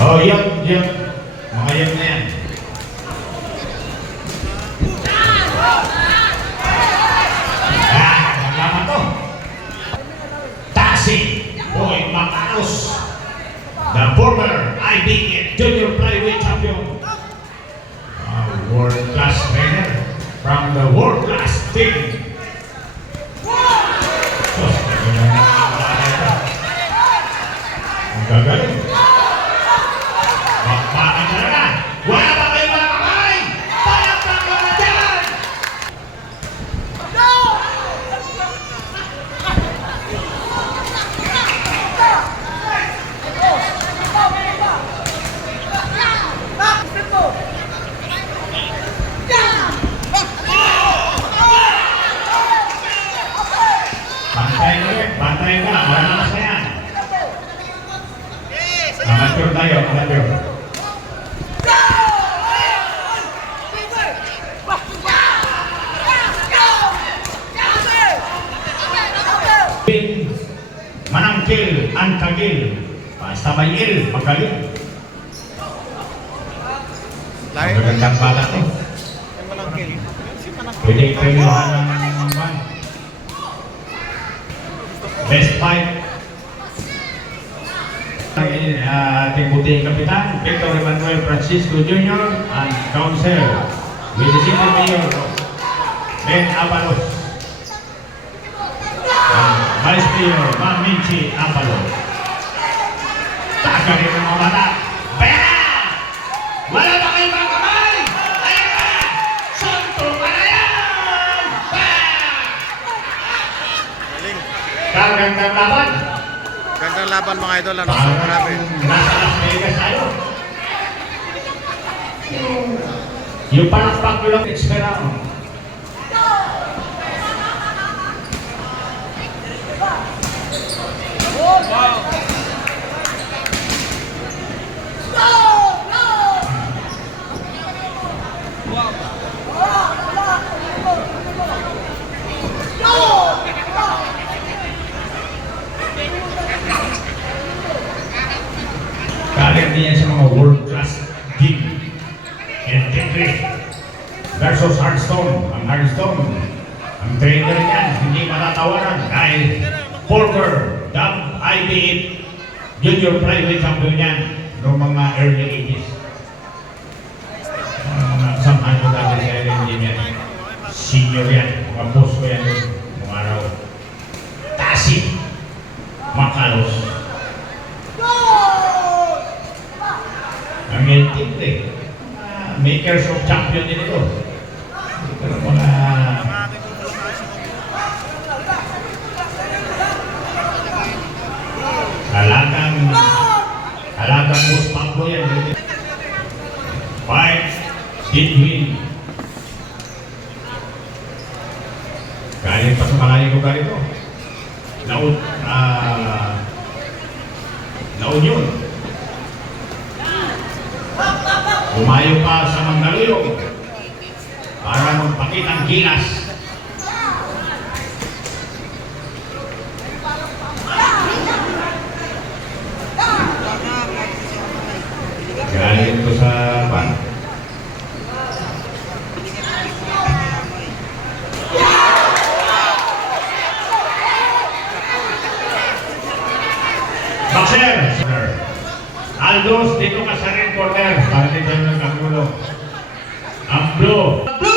Oh, yan, yan. Mga yan na yan. Ah, naglaman to. Taxi, Boy Macaros. The former IBF Junior Flyweight Champion. A world-class trainer from the world-class team. Pantainya, pantainya kan ada anaknya. Amatir tayo, amatir. Manangkil, antagil, pastabayil, magaling. Magandang bala to. Pwede kayo ng Best fight. Ang uh, ating buting kapitan, Victor Emmanuel Francisco Jr. and Council City Mayor Ben Avalos. And Vice Mayor Ma'am Minchi Avalos. Taga rin ang mga bata. Pera! Wala ba kayong mga laban. Gandang laban mga idol. Ano? Grabe. nasa Las Vegas tayo. Yung palakpak ko lang, Esperano. Din yan sa mga world-class gym. And Henry versus Hardstone. Ang Hardstone, ang trainer niyan, hindi matatawaran dahil former WIBF junior flyweight champion yan noong mga early 80s. Ang mga samahan ko dati sa Ellen yan. Senior yan, mga boss ko yan noong mga araw. Tasik, Makalos. Ang LTIP eh. Ah, makers of champion din ito. Pero mga halagang halagang most pangko yan. Fight did win. Galing pa sa malayo ko ganito. Naun, ah, La Union. Umayo pa sa Mandaluyong para magpakita ang gilas. Galing ko sa pan. Boxer! Aldos, dito ka sa red corner. Parang dito yung nagkakulo. Ablo. Ablo!